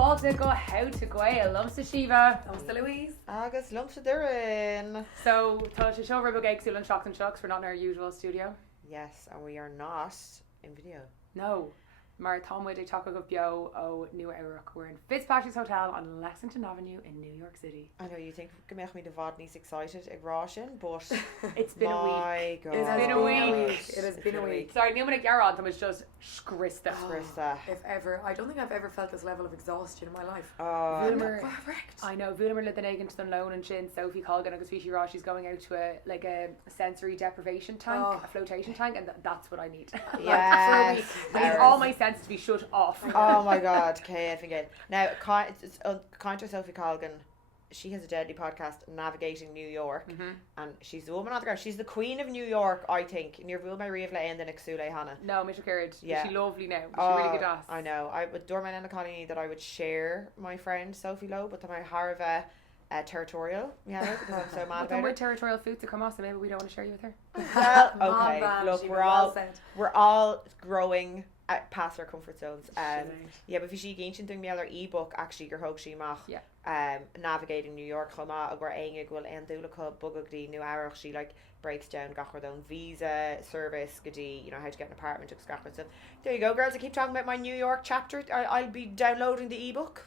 fágtha go how to bhfuil. Lumsa Shiva. Lumsa Louise. Agus lumsa Durin. So, tá sé seo rubber gigs and shocks and shocks. We're not in our usual studio. Yes, and we are not in video. No. Mar Tomwood ag taco go bio ó Nua Eirach. We're in Fitzpatrick's Hotel on Lexington Avenue in New York City. I know you think go make me the vodney's excited ag Roshan, but it's been a week. God. It has been a week. It has been a week. Sorry, Nua Nick Yaron was just scrista. If ever, I don't think I've ever felt this level of exhaustion in my life. I know. Vulimer lit the egg into the loan and shin. Sophie Colgan agus Fishy Ross. She's going out to a sensory deprivation tank, a flotation tank, and that's what I need. Yeah. For a week. I need all my senses to be shut off. Oh my God, okay, I forget. Now, counter Sophie Colgan, she has a deadly podcast, Navigating New York, and she's the woman on the ground. She's the queen of New York, I think. Near Bhfuil Mairiachtáil and then Xule Hannah. No, Mr. Currid. Yeah. She's lovely now. She's really good ass. I know. I would Dorman and Colony that I would share my friend Sophie Lowe, but my Harva territorial, because I'm so mad about we're it. territorial food to come off, so maybe we don't want to share you with her. Well, okay. Look, we're all growing past our comfort zones. Yeah, but if you gain thing the other ebook actually your hog she mach. Yeah. Navigating New York chama agor aing will endulaka bugagdi New Arach she like breaks down gachar own visa service gadi, you know, how to get an apartment so there you go, girls. I keep talking about my New York chapter. I'll be downloading the ebook.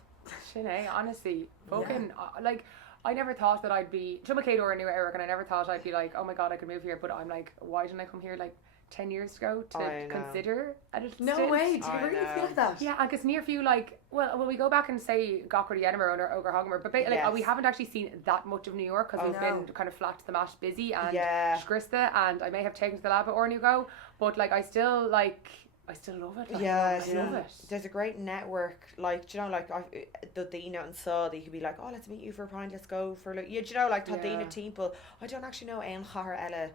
Sinead, honestly, fucking like I never thought that I'd be Tumakade or New Eric, and I never thought I'd be like, oh my God, I could move here. But I'm like, why didn't I come here like 10 years ago to consider a little No stint? way, do you really feel that? Yeah, and because near few like, well, we go back and say Gawker Edinburgh or Ogre Hogmer, but like we haven't actually seen that much of New York because we've been kind of flat to the mash busy and Skrista, and I may have taken to the lab at Ornugo, but like I still love it. Like, I love it. There's a great network, like, you know, like the Dina and Saw that you could be like, oh, let's meet you for a pint, let's go for like, you know, like Tadina Temple. I don't actually know Ein Chahar Ella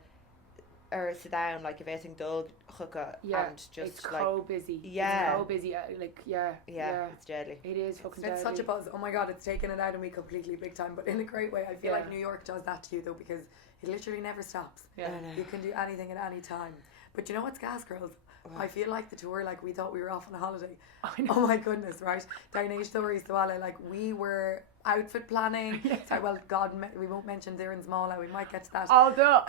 or sit down like if anything dog hooka and just it's like so busy. Yeah, it's so busy. It's deadly. It is fucking deadly. It's such a buzz. Oh my God, it's taken it out of me completely, big time, but in a great way. I feel like New York does that to you though, because it literally never stops. Yeah, you can do anything at any time. But you know what's gas, girls? I feel like the tour, like we thought we were off on a holiday. Oh my goodness, right? Darnage stories, like we were outfit planning. Sorry, well, God, we won't mention Darren's Mall now. We might get to that. Although,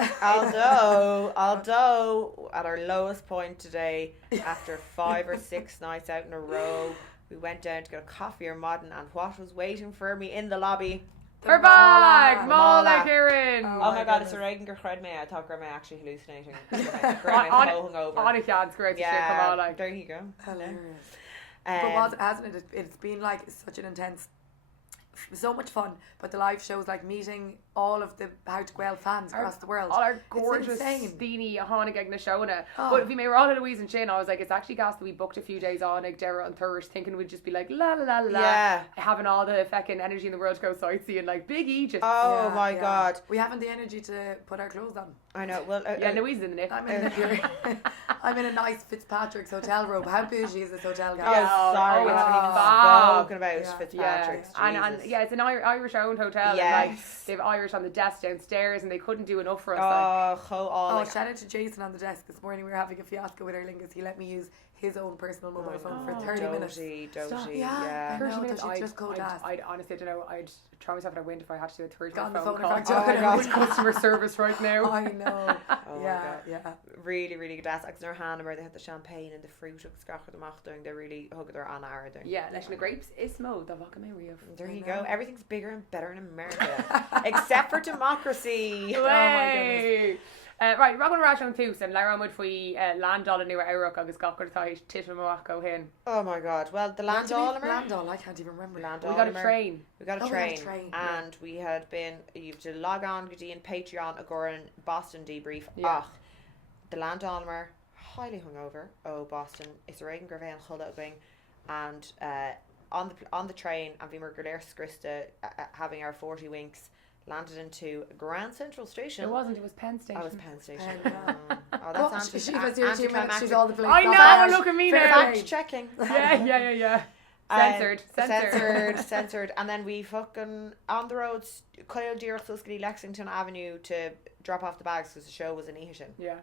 at our lowest point today, after 5 or 6 nights out in a row, we went down to get a coffee or modern, and what was waiting for me in the lobby? Her bag! Mala Kieran! Oh my God, it's a Reagan Gertrude me. I thought Grandma actually hallucinating. On great to there you go. Hilarious. But hasn't it? It's been like such an intense, so much fun. But the live shows, like meeting all of the How to Bhfuil fans across the world. All our gorgeous Steenie Honig Egna Shona. But if we were all at Louise and Shin, I was like, it's actually gas that we booked a few days on Ig Dara and Thursday, thinking we'd just be like la la la la, having all the fucking energy in the world to go sightseeing like Big Egypt. Oh my God, we haven't the energy to put our clothes on. I know. Well, Louise in the knit. I'm in a nice Fitzpatrick's hotel robe. How bougie is this hotel, guys? Oh, sorry, we haven't even spoken about Fitzpatrick's. And it's an Irish owned hotel. Yes. And, like, they've Irish on the desk downstairs, and they couldn't do enough for us. Shout out to Jason on the desk this morning. We were having a fiasco with Aer Lingus. He let me use his own personal mobile phone for 30 minutes. Yeah. 30 minutes. I'd honestly, I don't know. I'd try myself at a wind if I had to do a third phone call. Customer service right now. I know. Yeah. Really, really good ass. Because in our hand where they had the champagne and the fruit of the mach doing, they really hug their Anna are doing. Yeah, the grapes is smooth. The vodka may rio. There you go. Everything's bigger and better in America, except for democracy. Oh my goodness. Right, Robin Rashon Thus and Lara Mud Fui Landol and New Eirach agus Gawker Thais Tita Moaco hin. Oh my God. Well, the Landol, I can't even remember. We got a train. And we had been, you have to log on in Patreon Agoran Boston debrief. The Landolmer highly hungover. Boston. It's a Reagan Gervais and Chulla going, and on the train, and we were Skrista having our 40 winks. Landed into Grand Central Station. It wasn't, it was Penn Station. Oh, it was Penn Station. That's she's all the place. I know, look at me now. Fact checking. Yeah. Censored. And then we fucking, on the roads, Kyle Deer, Tuscany, Lexington Avenue to drop off the bags because the show was in Ehishan. Yeah.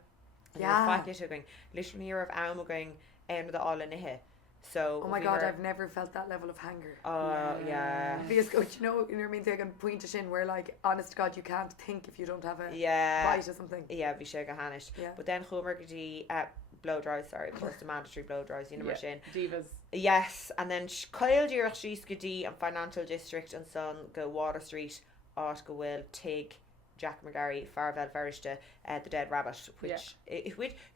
And we were literally here of Alma going, the all in Ihe. So oh my God, I've never felt that level of hunger. Oh yeah. Because you know what I mean? They can point it in where like, honest to God, you can't think if you don't have a bite or something. Yeah, bhí sé go hanis. But then chumer gotí blow dries, sorry, of course the mandatory blow dries, you know mar sin. Divas. Yes, and then coil díreach síos gotí an Financial District and son go Water Street áit go bhfuil tig Jack McGarry, Farvel Veriste, the Dead Rabbit, which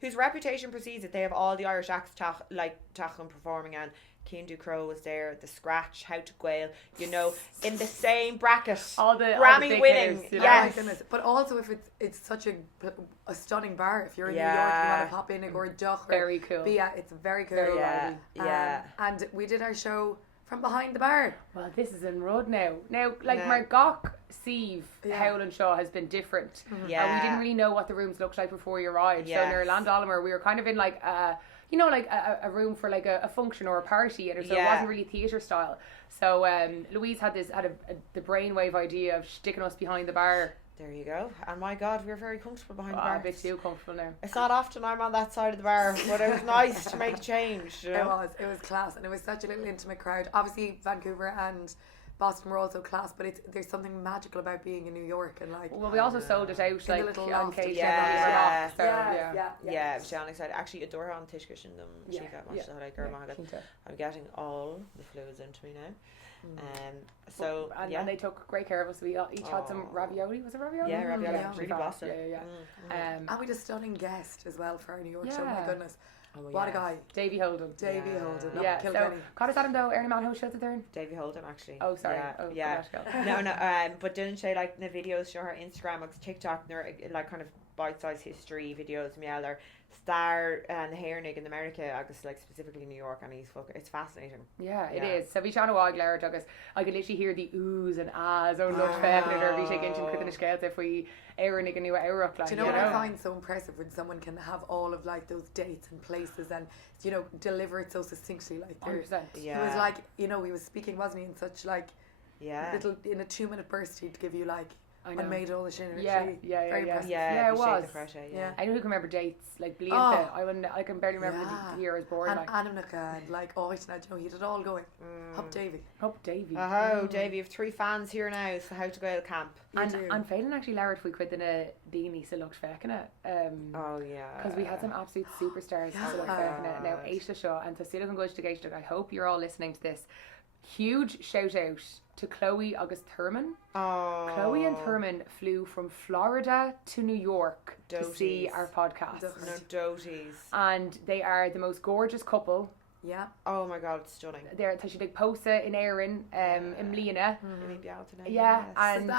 whose reputation precedes it. They have all the Irish acts tachan performing, and Cian Crow was there, The Scratch, How to Gael, you know, in the same bracket. All the Grammy winning, hitters, yes. Oh my goodness. But also if it's such a stunning bar, if you're in New York, you want to pop in and go duck. Very cool. It's very cool. Yeah. And we did our show from behind the bar. Well, this is in Rud now. Now, like my Gawk Sieve, Howland Shaw has been different. Yeah. And we didn't really know what the rooms looked like before you arrived. So near Landolmer, we were kind of in like you know, like a room for like a function or a party, and so it wasn't really theatre style. So Louise had the brainwave idea of sticking us behind the bar. There you go. And my God, we're very comfortable behind the bar. A bit too comfortable now. It's not often I'm on that side of the bar, but it was nice to make a change. You know? It was class, and it was such a little intimate crowd. Obviously, Vancouver and Boston were also class, but there's something magical about being in New York and like. Well, we also sold it out like on cage. Yeah. Yeah. Excited. Actually, adore her on Tishkish and them. I'm getting all the fluids into me now. And they took great care of us. We each had some ravioli. Was it ravioli? Yeah, ravioli. Really Boston. And we had a stunning guest as well for our New York show. My goodness. What a guy. Davy Holden. Holden. Yeah. So, Connor Adam though, Ernie Man, who showed it there? Davy Holden, actually. Oh, sorry. Yeah. No. But didn't she like the videos show her Instagram or TikTok? And they're like kind of bite-sized history videos. Mieller star and Hairnig in America, agus like specifically New York, and it's fascinating. Yeah, it is. So we trying to wag Lara Douglas. I could literally hear the oohs and ahs on Lord Feck and every take into the scales if we Hairnig and new Europe. Like, do you know what I find so impressive when someone can have all of like those dates and places and deliver it so succinctly like 100%. He was like he was speaking, wasn't he, in such like little in a 2-minute burst he'd give you like. I made all the shit. Very impressive. It was. I know who can remember dates like Blianta. I can barely remember the year I was born. And Anamnacha and like he had it all going. Hup Davy. Davy, you have 3 fans here now. So how to go to camp? And Phelan actually Larry if we quit in a Dini so looked feckin' because we had some absolute superstars so looked feckin' now Aisha Shaw and Tasila can go to Gaishtuk. I hope you're all listening to this. Huge shout out to Chloe Agus Thurman. Chloe and Thurman flew from Florida to New York to see our podcast. Doties. And they are the most gorgeous couple. Yeah. Oh my God, it's stunning. They're she did posa in Erin, in Mlíana. Yeah. And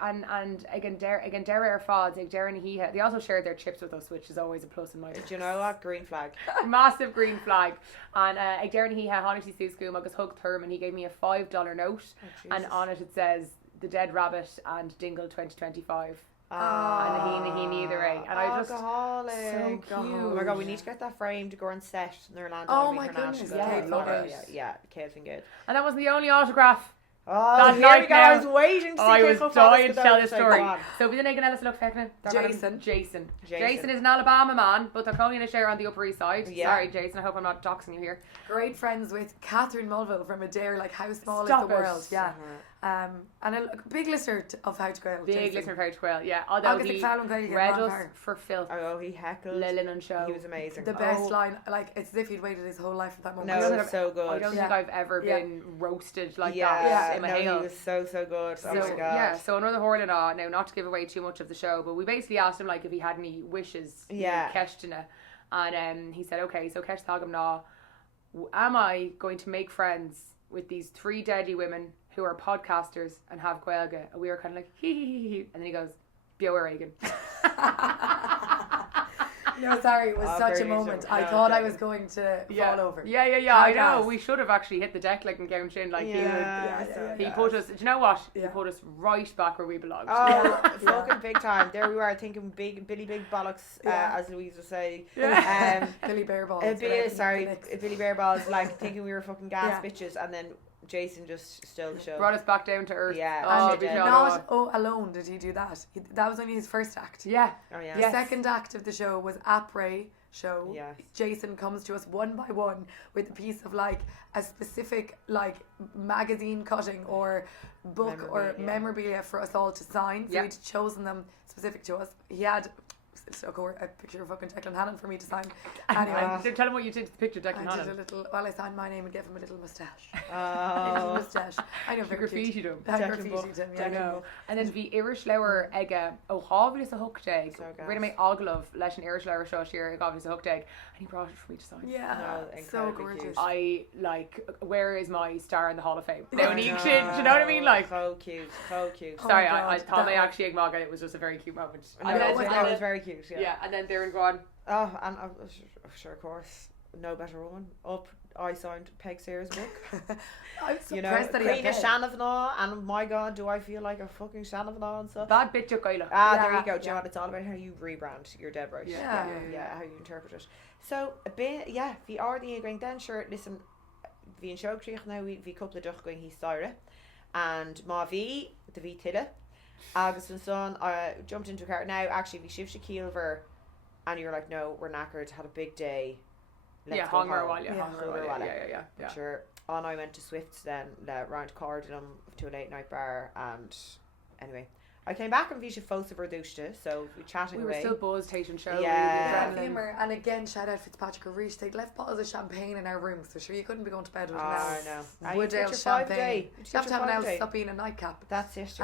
and again Dara ar fád, Dara and he they also shared their chips with us, which is always a plus in my life. Do you know what? Green flag. Massive green flag. And Dara and he had honestly Sue Scoom agus hugged her and he gave me a $5 note and on it says The Dead Rabbit and Dingle 2025. And he neither and I just so cute. Oh my God, we need to get that framed to go on set in Orlando. Oh my goodness, Kate Fingood. And that wasn't the only autograph. Oh, here we go. I was waiting to see I was dying to tell this story. Like, so we didn't get Ellis look feckin'. Jason is an Alabama man, but they're calling in a share on the Upper East Side. Sorry, Jason. I hope I'm not doxing you here. Great friends with Catherine Mulville from Adair. Like, how small is the world? Yeah. And a big listener of How to Gael. Big listener of How to Gael, yeah. Although he read us for filth. Oh, he heckled. Lillian and show. He was amazing. The best line, like, it's as if he'd waited his whole life for that moment. No, it was so good. I don't think I've ever been roasted like that in my hail. He was so good. Oh my God. Yeah, so another horn and now not to give away too much of the show, but we basically asked him like if he had any wishes. Question. And he said, okay, so Kesh Thagam na, am I going to make friends with these 3 deadly women who are podcasters and have Gaeilge? And we were kind of like, hee. And then he goes, Beo Reagan. No, sorry, it was such a moment. I thought I was going to fall over. Yeah. I know. We should have actually hit the deck like in Gown Shin. Like he put us. Do you know what? He put us right back where we belonged. Oh, fucking big time. There we were thinking Billy Big Bollocks, as Louise would say. Billy Bear Balls. Billy Bear Balls, like thinking we were fucking gas bitches, and then Jason just stole the show. Brought us back down to earth. Yeah. Not alone did he do that. That was only his first act. Yeah. Oh yeah. The second act of the show was après show. Yes. Jason comes to us one by one with a piece of like a specific like magazine cutting or book or memorabilia for us all to sign. So he'd chosen them specific to us. He had a picture of fucking Declan Hannon for me to sign. Anyway, tell him what you did to the picture of Declan Hannon. I signed my name and gave him a little moustache. I know, very graffitied him. I graffitied him, yeah. I know. And then bhí Irish lewer ige ó hábhil is a hookdag. Rinne mé aglah leis an Irish lewer seo siar ag is a hookdag. And he brought it for me to sign. Yeah, so gorgeous. Cute. I like, where is my star in the Hall of Fame? No, do you know what I mean? Like, so cute. Sorry, I thought my actually ag maga, it was just a very cute moment. It was very cute. Yeah, and then they're gone. Oh, and sure, of course, no better woman. I signed Peg Sayers' book. I'm surprised that he Queen of Shanavna, and my God, do I feel like a fucking Shanavna and stuff. Bad bitch of Gaila. There you go. Do you know what? It's all about how you rebrand. You're dead right. Yeah, how you interpret it. So a bit, the RDA going then sure. Listen, vi an seochtríoch now vi couple of duch going hí saire, and ma vi the vi tille. Agus and son, I jumped into a car. Now, actually, we shift Shaquille over, and you're like, no, we're knackered, had a big day. Let's go home. Yeah. Sure. On I went to Swift's then, round Cardinum to a late night bar, and anyway, I came back and we should fós over dúiste, so we chatting away. We were still buzzed, taking show. Yeah. Humour, and again, shout out Fitzpatrick O'Reilly. They'd left bottles of champagne in our room, so sure you couldn't be going to bed with I know. Woodale champagne. You have to have an ounce supping a nightcap. That's it.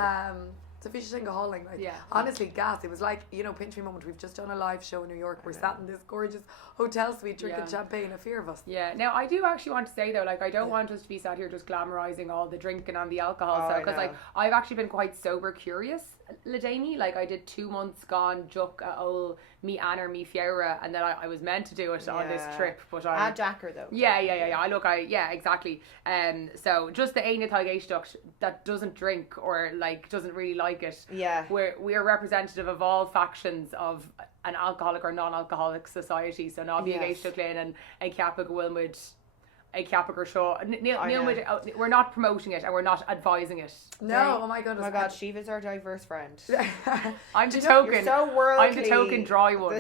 So if you should go hauling, like, honestly, gas. It was like, pinch me moment. We've just done a live show in New York. We're sat in this gorgeous hotel suite drinking champagne. A fear of us. Yeah. Now I do actually want to say though, like, I don't want us to be sat here just glamorizing all the drinking and the alcohol stuff, because like I've actually been quite sober curious. Ladani, like I did 2 months gone juk ol me Anna me Fiera, and then I was meant to do it on this trip, but I Jacker though. Yeah. Exactly. So just the Aina Taigestuck that doesn't drink or like doesn't really like it. Yeah. We're representative of all factions of an alcoholic or non-alcoholic society. So now be a Gestuck Lane and a Kappa Wilmwood. A Capager show. We're not promoting it and we're not advising it. No, oh my goodness. Oh my God, Shiva's our diverse friend. I'm the token. You're so worldly. I'm the token dry one.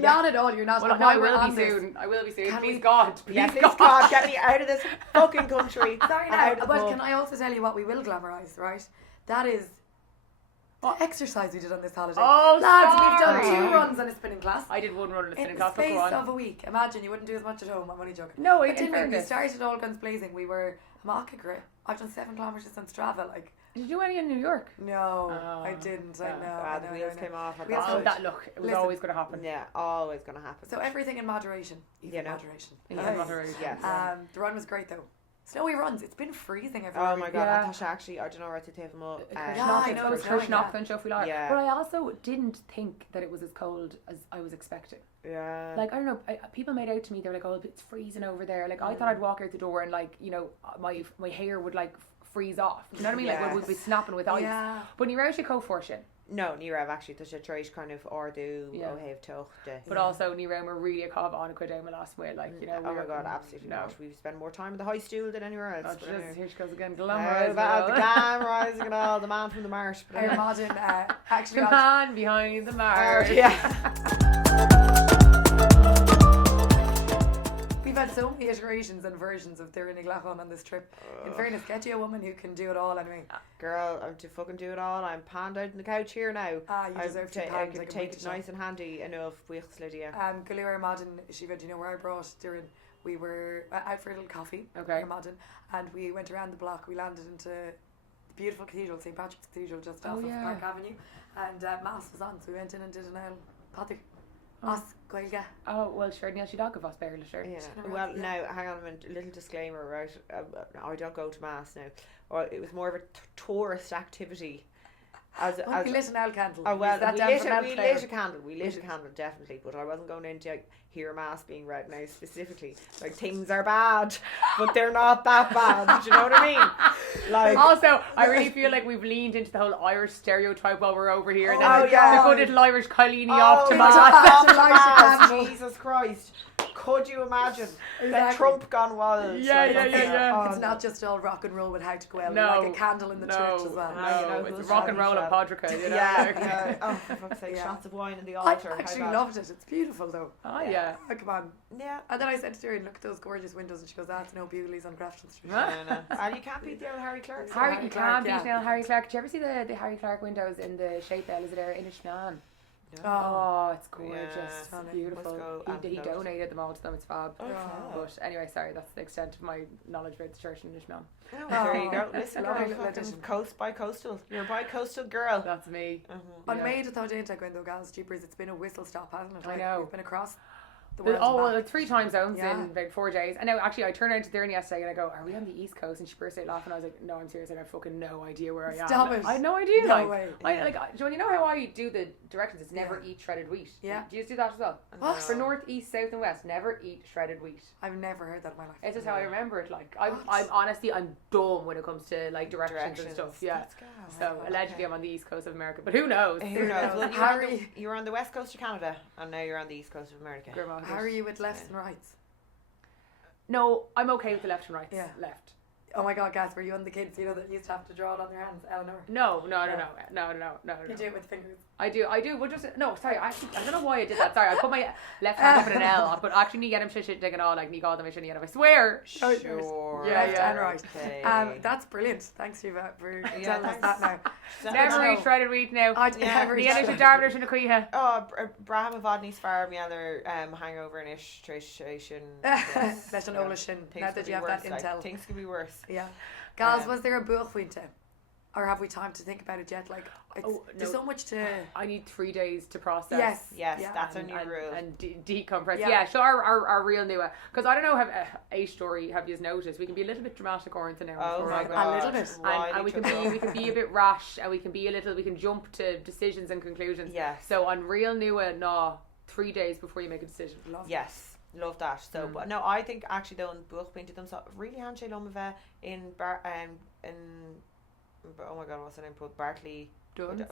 Not at all. You're not. Well, I will be soon. I will be soon. Please God. Please God, get me out of this fucking country. Sorry now, but can I also tell you what we will glamorise, right? That is the exercise we did on this holiday. Oh, lads, we've done 2 runs on a spinning class. I did 1 run on a spinning class. In the space of a week. Imagine, you wouldn't do as much at home. I'm only joking. No, but didn't we started all guns blazing. We were I've done 7 kilometres on Strava. Like, did you do any in New York? No, I didn't. I know. The wheels came off. It was always going to happen. Yeah, always going to happen. So everything in moderation. Moderation. Moderation. Yeah. The run was great though. Snowy runs. It's been freezing everywhere. Oh my God! I don't know where to take them up. I know it's snowing. Yeah. But I also didn't think that it was as cold as I was expecting. Yeah. Like, I don't know. People made out to me. They're like, "Oh, it's freezing over there." Like, I thought I'd walk out the door and like, my hair would like freeze off. You know what I mean? Like, we'd be snapping with ice. Yeah. But ní raibh sé cóforsin. No, ní raibh actually. There's a trace kind of ordu ó have tocht. But also ní raibh really a cob on a quidoma last way. Like, oh my God, absolutely not. We spend more time in the high stool than anywhere else. Here she goes again. Glamorizing. The glamorizing and all. The man from the marsh. I imagine actually the man behind the marsh. We've had so many iterations and versions of Tuirseach Glachon on this trip. In fairness, get you a woman who can do it all anyway. Girl, I'm to fucking do it all. I'm panned out on the couch here now. You deserve to I can take it nice and handy enough. Lydia. Galura Madden, Shiva, do you know where I brought Durin? We were out for a little coffee. Okay. Madden, and we went around the block. We landed into the beautiful cathedral, St. Patrick's Cathedral, just off of Park Avenue. And Mass was on, so we went in and did an Paddy. Os Gaeilge. Oh, well, sure, Neil Shidog of us, barely sure. Yeah. Well, now, hang on a minute, a little disclaimer, right? I don't go to Mass now. Or it was more of a tourist activity. We lit an owl candle. Oh, well, we lit a candle. We lit a candle, definitely. But I wasn't going in to hear Mass being read now specifically. Like, things are bad, but they're not that bad. Do you know what I mean? Like, also, I really feel like we've leaned into the whole Irish stereotype while we're over here. The good little Irish Kylieni off to Mass. Jesus Christ. Could you imagine? Exactly. Trump gone wild. Yeah. It's not just all rock and roll with how to go out. No. Like a candle in the church as well. No, it's rock and roll and podrica, you know. Yeah. Oh, for fuck's sake, shots of wine in the altar. I actually loved it. It's beautiful though. Oh yeah. Oh, come on. Yeah. And then I said to Darren, look at those gorgeous windows, and she goes, that's no Bewley's on Grafton Street. No. And you can't beat the old Harry Clark. You can't beat now Harry Clark. Did you ever see the Harry Clark windows in the shape there? Is it there in Ishnan? No. Oh, it's gorgeous. Yeah. It's beautiful. He donated them all to them. It's fab. Okay. But anyway, sorry, that's the extent of my knowledge about the church in Ishnan. Oh, there you go. Listen, coast by coastal. You're a bi-coastal girl. That's me. On May to Thought Ain't Gwendo Gals Jeepers, it's been a whistle stop, hasn't it? I know. We've been across the world. Like 3 time zones in about 4 days. And now actually I turned around to Darren yesterday and I go, are we on the East Coast? And she burst out laughing. I was like, no, I'm serious. I have fucking no idea where I am. Stop it. I had no idea. No way. Joan, you know how I do the directions? It's never eat shredded wheat. Yeah. Do you do that as well? What? For north, east, south and west, never eat shredded wheat. I've never heard that in my life. It's just how I remember it. Like I'm honestly dumb when it comes to like directions and stuff. Yeah. So allegedly I'm on the East Coast of America, but who knows? Who knows? Well, you were on the West Coast of Canada, and now you're on the East Coast of America. How are you with lefts and rights? No, I'm okay with the left and rights. Yeah. Left. Oh my God, Gas, were you on the kids, that used to have to draw it on their hands, Eleanor? No. You do it with fingers. I do. Well, just no. Sorry, I don't know why I did that. Sorry, I put my left hand up in an L. But actually, you get him shit digging all like you got them. I shouldn't. I swear. Sure. Left and right. Okay. That's brilliant. Thanks, Eva, for telling us that now. Never eat shredded wheat now. I never eat shredded wheat. Oh, Brahma Vodney's farm, other hangover and istration. Leis an óla sin. Now that you have that intel. Things could be worse. Yeah. Gals, was there a buachfuinte? Or have we time to think about it yet? Like, there's so much to... I need 3 days to process. Yes, that's a new rule. And decompress. Yeah, so our real new... Because I don't know, a story, have you noticed? We can be a little bit dramatic or into now. Oh my God. A little bit. And we can be a bit rash, and we can jump to decisions and conclusions. Yeah. So on real new, 3 days before you make a decision. Love that. So, but no, I think actually though, in buach painted them so really handshake in oh my God, what's the name called? Bartley Duns.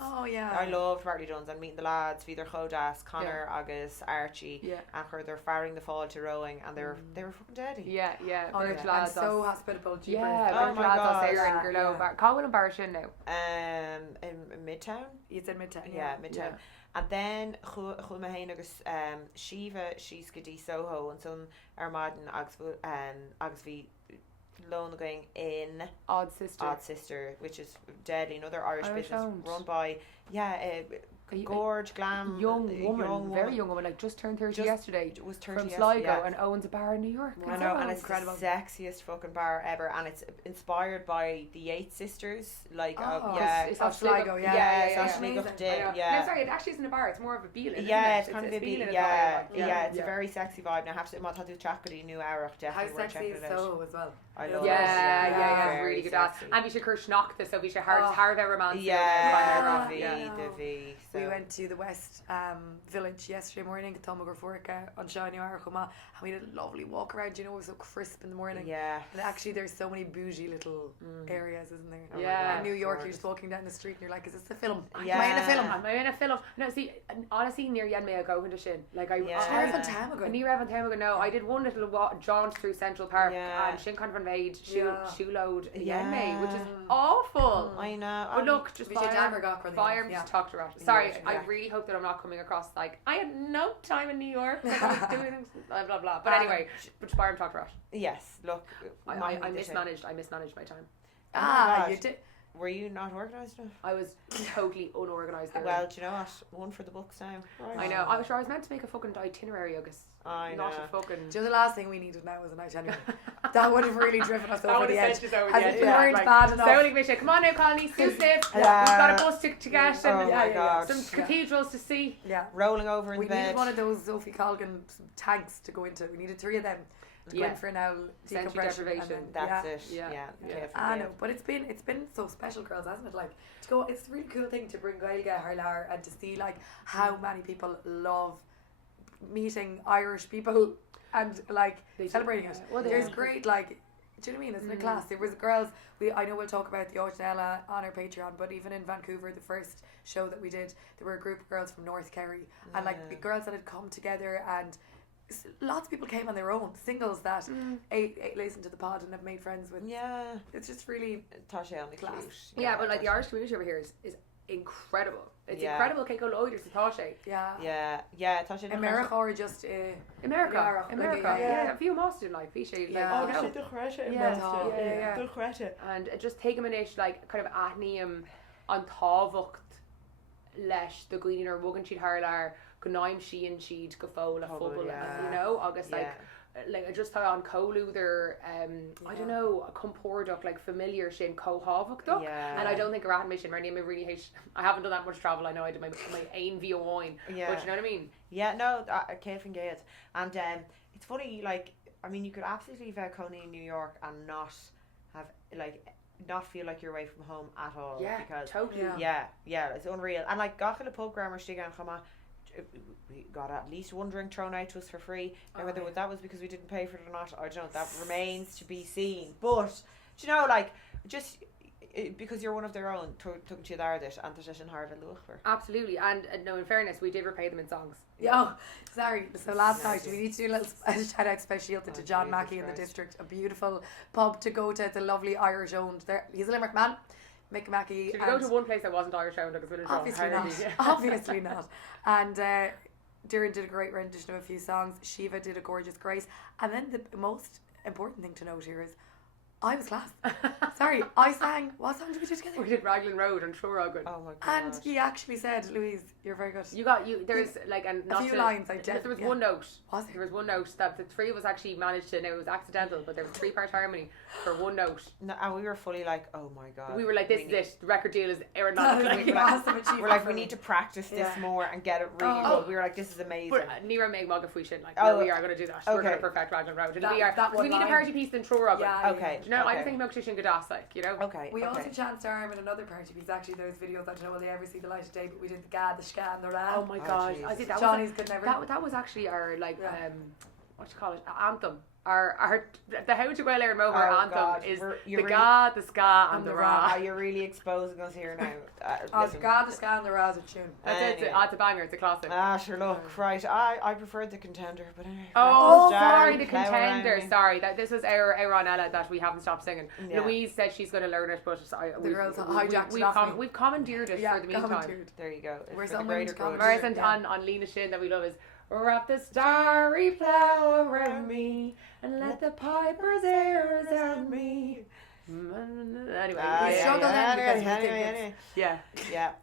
Oh yeah. I loved Bartley Duns and meeting the lads, Feather Chodas, Connor, Agus, Archie, and her they're firing the fall to rowing, and they were fucking deadly. Yeah. And so hospitable. Yeah, oh my God. Colin and Barishin now. In Midtown. It's in Midtown. Yeah, Midtown. Yeah. And then Chul Mahain agus Shiva she's gedi Soho and son Armadan agus vi loan going in Odd Sister, which is deadly, another Irish business run by gorge glam young woman, very young woman, like just turned 30 yesterday. Was 30 from Sligo and owns a bar in New York. I know, and it's incredible. The sexiest fucking bar ever, and it's inspired by the Eight Sisters. Like, it's off Sligo. Yeah. No, sorry, it actually isn't a bar. It's more of a bíl. It's kind of a bíl. It's a very sexy vibe. Now, I have to do Chakadi New Arach. How sexy is Soho as well? I love it. Really good at. And we should knock this, so we should have a romance. We went to the West Village yesterday morning, Tomagor Forca on Shiny Arachuma, and we had a lovely walk around. You know, it was so crisp in the morning. Yeah. And actually, there's so many bougie little areas, isn't there? Yeah. In New York, you're just walking down the street and you're like, is this a film? Yeah. Am I in a film? Am I in a film? No, see, honestly, near Yen Mayo go into Shin. Like, I near Evan Tamago. No, I did one little jaunt through Central Park and Shin kind of made shoe load Yen May, which is awful. I know. But look, just fire just talk to Rosh. Sorry, I really hope that I'm not coming across like I had no time in New York. I was doing blah blah blah. But anyway, but fire and talk to Rosh. Yes, look, I mismanaged my time. You did. Were you not organised enough? I was totally unorganised there. Well, do you know what? One for the books now. Right. I know. I was meant to make a fucking itinerary, Agus. Not a fucking... Do you know the last thing we needed now was an itinerary? That would have really driven us over the edge. We weren't bad enough. So come on now, Colony, Susan. We've got a bus to get some cathedrals to see. Yeah. Rolling over in the bed. We needed one of those Sophie Colgan tanks to go into. We needed 3 of them. To go in for now decompression. That's it. Yeah. I know, but it's been so special, girls, hasn't it? Like to go, it's a really cool thing to bring Gaeilge Harlar and to see like how many people love meeting Irish people and like celebrating it. Well, there's great like. Do you know what I mean? It's in a class. There was girls. I know we'll talk about the Ortonella on our Patreon, but even in Vancouver, the first show that we did, there were a group of girls from North Kerry and like the girls that had come together and lots of people came on their own, singles that ate listen to the pod and have made friends with. Yeah. It's just really class. Yeah, but like the Irish community over here is incredible. It's incredible. Can't go loider to Táisé. Yeah. Táisé. America or just America. Yeah. A few most in like Fishy. Yeah. Oh, shit, and just take a minute like kind of atnium on táhacht leis the Gwynn or Wogan she'd harlar gonaim she and she'd go fol a fubble, you know, August like I just thought on Colu there I don't know a comporduk like familiar shin cohavuk duck and I don't think a rat mission really hate I haven't done that much travel. I know I did my ain via wine but you know what I mean. I can't forget it. And it's funny, like I mean you could absolutely leave Coney in New York and not have like not feel like you're away from home at all because totally it's unreal. And like gachel pub grammar stigan chama we got at least one drink thrown out to us for free. Now whether that was because we didn't pay for it or not, I don't know, that remains to be seen. But you know, like just because you're one of their own took you there this and there's in Harvard Luchver. Absolutely. And no, in fairness we did repay them in songs. Sorry. So last night we need to do a little shout out special to John Mackey in the district, a beautiful pub to go to. It's a lovely Irish owned there. He's a Limerick man, Mick Mackey. Should we go to one place that wasn't Irish owned because we'll obviously not. And Doireann did a great rendition of a few songs. Shiva did a gorgeous Grace. And then the most important thing to note here is I was class. Sorry, I sang. What song did we do together? We did Raglan Road and Trúragán. Oh my god! And he actually said, "Louise, you're very good." There's like a few lines. There was one note. There was one note that the three of us actually managed to. Now it was accidental, but there was 3-part harmony for one note. No, and we were fully like, "Oh my god!" We were like, "This is it. The record deal is aerodynamic." We're like, "We need to practice this more and get it really good." We were like, "This is amazing." But Nira make mug if we should like. We are going to do that. We're going to perfect Raglan Road. We need a party piece in Trúragán. Okay. Do you know? I think Milkshake Gadas, like, you know. We also chanced our arm in another party piece. Actually, those videos I don't know will they ever see the light of day, but we did the Ga, the Ska, and the Ra. Oh my god! I think that Johnny's good never. That was actually our like what do you call it? Anthem. Our the How to Well Air Moher anthem is the Ga, the Ska, and the Ra. You're really exposing us here now. The Ga, the Ska, and the Ra is a tune. That's it. It's a banger. It's a classic. Sure. Look, right. I preferred the Contender, but anyway. Sorry, the Contender. Sorry, this was our Ronella that we haven't stopped singing. Louise said she's going to learn it, but the girls hijacked we've commandeered it for the meantime. There you go. We're so great. Whereas on Lena Shin that we love is wrap the starry plough around me and let the pipers air resound me. Anyway, we struggle then because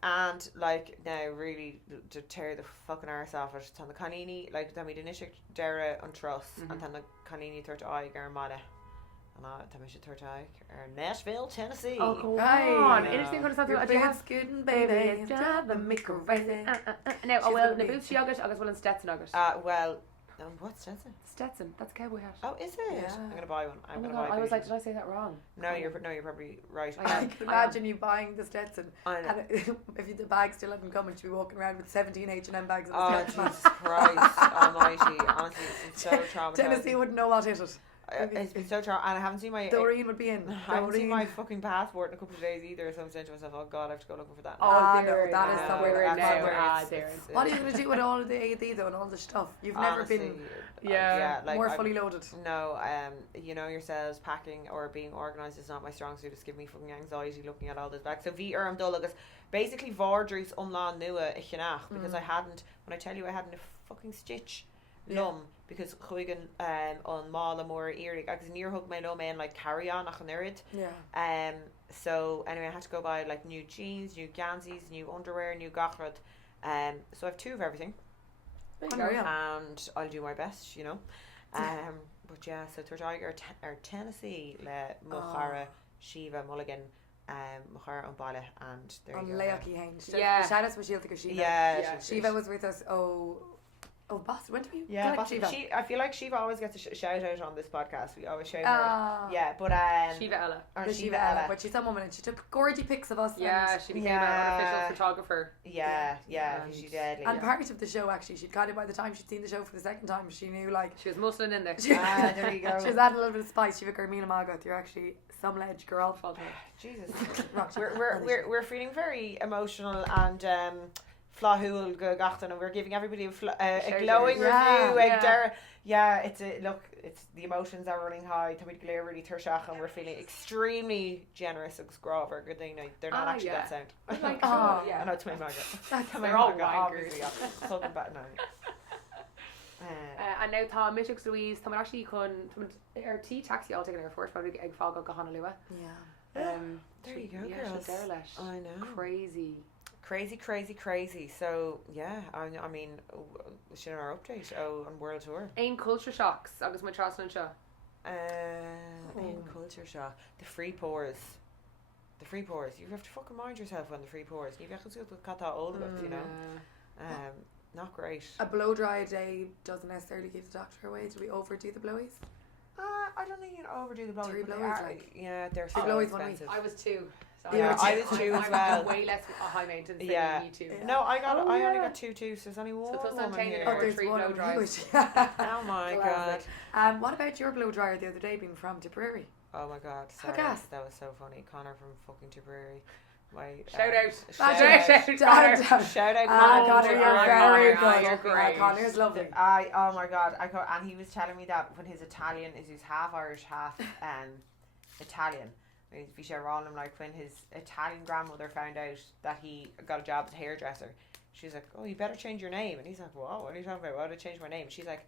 and like now really to tear the fucking arse off it. On the Canini, like then we did Nishik Dara on Truss and then the Canini third eye Garmada. Then we should third eye or Nashville, Tennessee. Oh, come on! Interesting going to something. You're scooting, baby. Drive the me crazy. Now, the boots she agus will in Stetson agus. What's Stetson? Stetson. That's a cowboy hat. Oh, is it? Yeah. I'm gonna buy one. I was like, did I say that wrong? No, you're probably right. I can imagine you buying the Stetson, and if the bag still hadn't come, and she'd be walking around with 17 H&M bags. Oh, Jesus Christ Almighty! Honestly, it's so traumatizing. Tennessee wouldn't know what hit it. It's been so traumatizing, and I haven't seen my. Doireann would be in. I haven't seen my fucking passport in a couple of days either. So I'm saying to myself, "Oh God, I have to go looking for that." That is somewhere in there. What are you going to do with all of the AD though and all the stuff? You've never been. Like more fully loaded. No, you know yourselves, packing or being organised is not my strong suit. It's giving me fucking anxiety looking at all this back. So V Dulagus, basically Vordries Umlan Nua Ichinach because I hadn't. When I tell you I hadn't a fucking stitch. Lum because chuigan on mála mór irig agus near hug my lum and like carry on nach an so anyway I had to go buy like new jeans, new gansies, new underwear, new gachrad. So I have 2 of everything. And I'll do my best, you know. But yeah, so Turtiger or Tennessee le Muchara Shiva Mulligan Muchara on Bala and there you go. Leoki Haines. Shout out to Shiva because Shiva was with us Boston, when did we? Yeah, Boston. I feel like Shiva always gets a shout out on this podcast. We always shout her. Yeah, but Shiva Ella. Shiva Ella. But she's some woman and she took gorgeous pics of us. Yeah, she became an official photographer. Yeah, she did. And part of the show actually, she'd kind of by the time she'd seen the show for the second time, she knew like she was muscling in there. There you go. She was adding a little bit of spice. She was Carmina Margot. You're actually some ledge girl. Jesus, we're feeling very emotional and Flahul go gachtan, and we're giving everybody a glowing review. It's the emotions are running high. Tamid Glare really tuirseach, and we're feeling extremely generous. Agus Grover, good thing they're not actually that sound. I know it's my Margaret. They're all wankers. Fucking bad now. And now tá Mitchell Louise, tá actually con tí taxi all taken our first probably ag fágtha go Honolulu. Yeah. There you go, girls. I know. Crazy. So yeah, I mean, should our update on World Tour. Ein culture shocks agus my trust and show. Ein culture shock. The free pours. You have to fucking mind yourself on the free pours. You have to cut that old of it, you know. Not great. A blow dry day doesn't necessarily keep the doctor away. Do we overdo the blowies? I don't think you can overdo the blowies. 3 blowies, they're so expensive. I was 2. So I was 2 as well. I'm way less high maintenance than you 2. No, I only got 2 too. So there's only one woman here. There's 3 blow dries. Oh my god. What about your blow dryer the other day being from Tipperary? Oh my god. Sorry, that was so funny. Connor from fucking Tipperary. Shout out Connor, you're very good. Connor's lovely. Oh my god, and he was telling me that when his Italian is he's half Irish, half Italian. We share all him, like when his Italian grandmother found out that he got a job as a hairdresser, she's like, oh, you better change your name. And he's like, whoa, what are you talking about? Why would I change my name? She's like,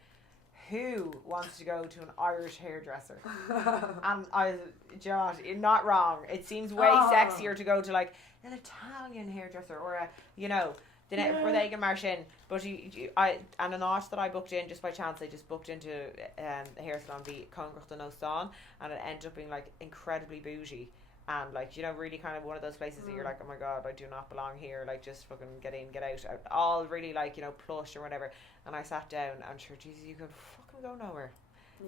who wants to go to an Irish hairdresser? And I was, Josh, you're not wrong. It seems way sexier to go to like an Italian hairdresser or a, you know, where they can march in. But and an art that I booked in just by chance, I just booked into a hair salon be Congrach den Ostan, and it ended up being like incredibly bougie. And like, you know, really kind of one of those places that you're like, oh my god, I do not belong here, like just fucking get in, get out, all really like, you know, plush or whatever. And I sat down and sure, Jesus, you could fucking go nowhere.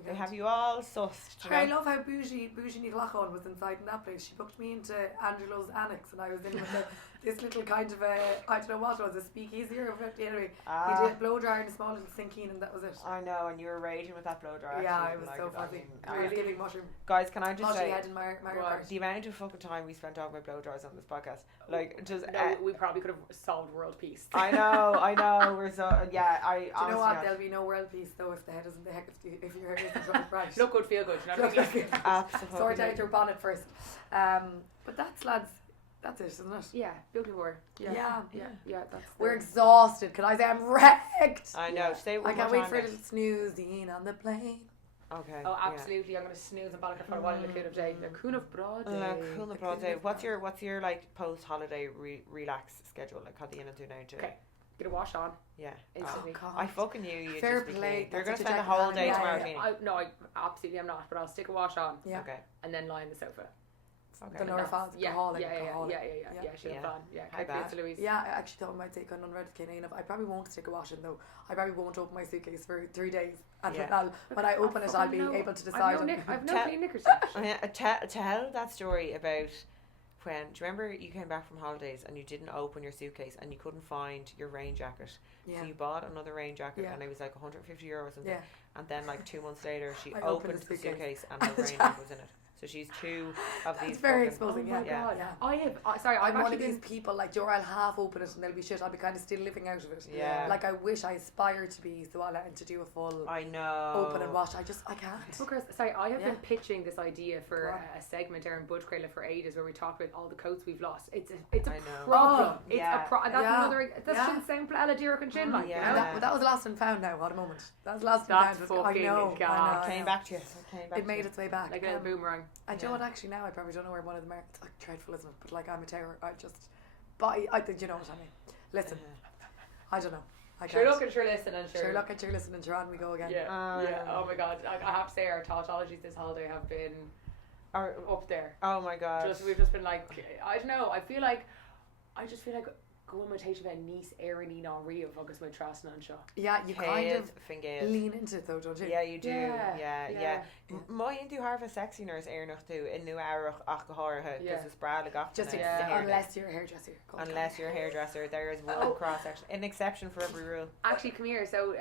They have you all sussed. You know? I love how bougie Nicolachon was inside in that place. She booked me into Angelo's Annex, and I was in with this little kind of I don't know what it was, a speakeasy or anyway. He did a blow dryer and a small little sinking, and that was it. I know, and you were raging with that blow dryer. Yeah, it was so fuzzy. I was giving mushroom. Guys, can I just say, head in my the amount of fucking time we spent talking about blow dryers on this podcast, like just we probably could have solved world peace. I know. We're so Do you know what? There'll be no world peace though if the head isn't the heck if your hair isn't right. Look good, feel good. You know what I mean? Absolutely. Sort out your bonnet first. But that's lads. That's it, isn't it? Yeah, build your word. Yeah. We're exhausted. Can I say I'm wrecked? I know. Stay with I can't wait for a little snoozing on the plane. Okay. Oh, absolutely! Yeah. I'm going to snooze and balance for a while in the Coon of Day. The Coon of Broad Day. What's your like post holiday relax schedule? Like how do you do now too? Okay. Get a wash on. Yeah. Instantly. I fucking knew you. Fair play. You're going to spend the whole day tomorrow cleaning. I absolutely am not, but I'll stick a wash on. Yeah. Okay. And then lie on the sofa. Okay. The Nora fans. Yeah. She'll have fun. Yeah. How bad? Louise. Yeah, I actually thought I might take on unread Canaan. I probably won't stick a wash in though. I probably won't open my suitcase for 3 days. And when I open it, I'll be able to decide. I've no clean knickers. Tell that story about when. Do you remember you came back from holidays and you didn't open your suitcase and you couldn't find your rain jacket? Yeah. So you bought another rain jacket and it was like €150 or something. Yeah. And then like 2 months later, she opened the suitcase and the rain jacket was in it. So she's 2 of these. It's very exposing. Oh my god! Yeah. I'm one of these people like I'll half open it and they'll be shit. I'll be kind of still living out of it. Yeah. Like I wish I aspire to be Suala and to do a full. I know. Open and wash. I can't. Because I have been pitching this idea for a segment there in Budge Crayla for ages where we talk about all the coats we've lost. It's a problem. It's a problem. That's another. That shouldn't sound Plala Dira and Chin like. That was lost and found now. What a moment. That was lost and found. I know. It came back to you. It made its way back. Like a boomerang. I know what actually now I probably don't know where one of them are. It's like dreadful, isn't it? But like I'm a terror. But I think you know what I mean. Listen, I don't know. Sure look and sure listen and sure look and sure listen and sure on we go again. Yeah. Oh my god. I have to say our tautologies this holiday have been up there. Oh my god. We've just been like, I don't know. I just feel like go imitation of a nice Erin on Rio agus my trust and show. Yeah, you kind of lean into it though, don't you? Yeah, you do. Yeah. My into harva sexiness Ernach too in new arach ach goharha because it's brad just unless you're a hairdresser. Unless you're a hairdresser, there is one cross section, an exception for every rule. Actually, come here. So,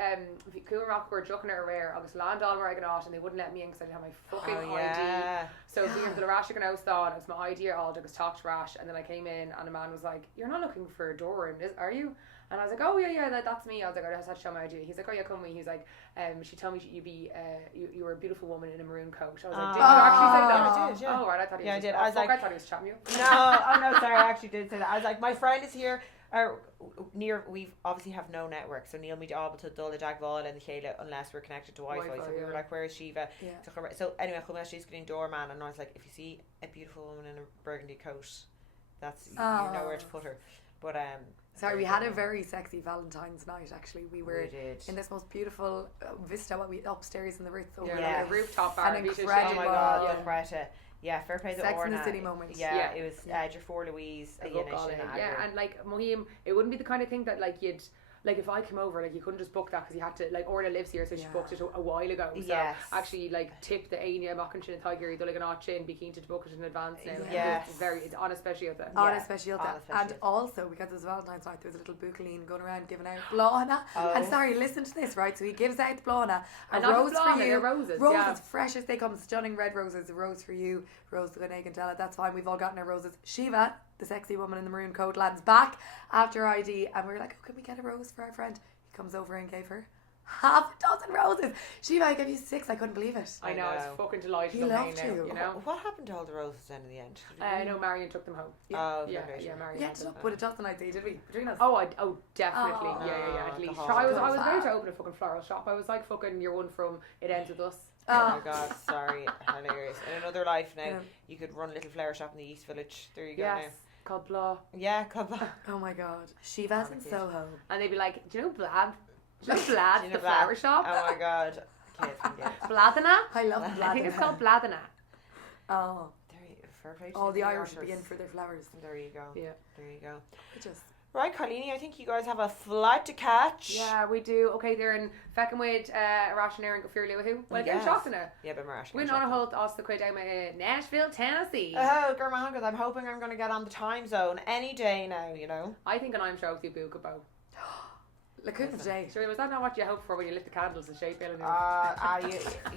Coon Rock were jucking it rare. Agus land all where I got out, and they wouldn't let me in because I didn't have my fucking ID. So we were the Rash and Ostan. It was my ID all. Agus talked to Rash, and then I came in, and a man was like, "You're not looking for a door in this, are you?" And I was like, oh yeah, that's me. I was like, I just had to show my ID. He's like, oh yeah, come with me. He's like, she told me you were a beautiful woman in a maroon coat. I was like, did you actually say that? I did, yeah. Oh right, I thought he was. I did. I was like, I thought he was chatting you. No, sorry, I actually did say that. I was like, my friend is here. We obviously have no network, so Neil me able to dul a dagval and the chéile unless we're connected to Wi-Fi. So we were like, where is Shiva? Yeah. So anyway, she's getting doorman, and I was like, if you see a beautiful woman in a burgundy coat, that's you know where to put her. But sorry, we had a very sexy Valentine's night. Actually, we did in this most beautiful vista. What we upstairs in the Ritz over like a rooftop bar. An incredible. Oh my God, the Greta. Yeah, fair play to Sex Orna. in the City moment. Yeah, it was Jerfor Louise. And like Mohim, it wouldn't be the kind of thing that like you'd. Like if I came over, like you couldn't just book that because you had to. Like Orna lives here, so she booked it a while ago. So actually, like tip the Anya Mockin Tiger, the like an chin, be keen to book it in advance now. Yeah, it's on a specialta. On a specialta. And also because it was Valentine's night, there was a little bookline going around giving out blana. And sorry, listen to this, right? So he gives out blana, a rose for you, roses fresh as they come, stunning red roses, a rose for you, rose to Gruaige and Tella. That's fine. We've all gotten our roses. Shiva, the sexy woman in the maroon coat, lands back after ID, and we're like, oh, can we get a rose for our friend? He comes over and gave her half a dozen roses. Shiva, I gave you 6. I couldn't believe it. I know. I was fucking delighted. He loved you. You know what happened to all the roses then in the end? No, Marion took them home. Marion. Yeah, with a dozen ID, did we? Between us. Oh, definitely. Yeah. At least I was about to open a fucking floral shop. I was like, fucking, you're one from It Ends With Us. Oh my God, sorry, hilarious. In another life now, you could run a little flower shop in the East Village. There you go now. Called Blah. Yeah, called Blah. Oh my God. Shiva's in Soho. And they'd be like, do you know Blad? Do you know Blad, the flower shop? Oh my God. Bladana? I love Bladana. I think it's called Bladana. Oh. All the Irish would be in for their flowers. There you go. Yeah. There you go. Right, Carlini, I think you guys have a flight to catch. Yeah, we do. Okay, they're in feckin' with Rashaner and Gafir Liwahu. Well, again, Shockina. Yeah, but Marash. We're on a hold off the quid down in Nashville, Tennessee. Oh, Gurmahangas, I'm hoping I'm going to get on the time zone any day now, you know. I think I'm sure with you, Boo, Gabo. Lacuna today. Sure, was that not what you hoped for when you lit the candles and shape feeling?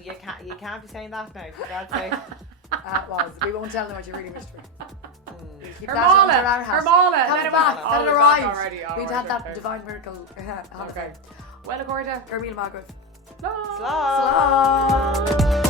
You can't be saying that now, for God's sake. That was. We won't tell them what you really missed me. Hermala, that arrived already. We'd had that divine miracle. Okay. Well, Agorda. Carmina Margaret. Slán.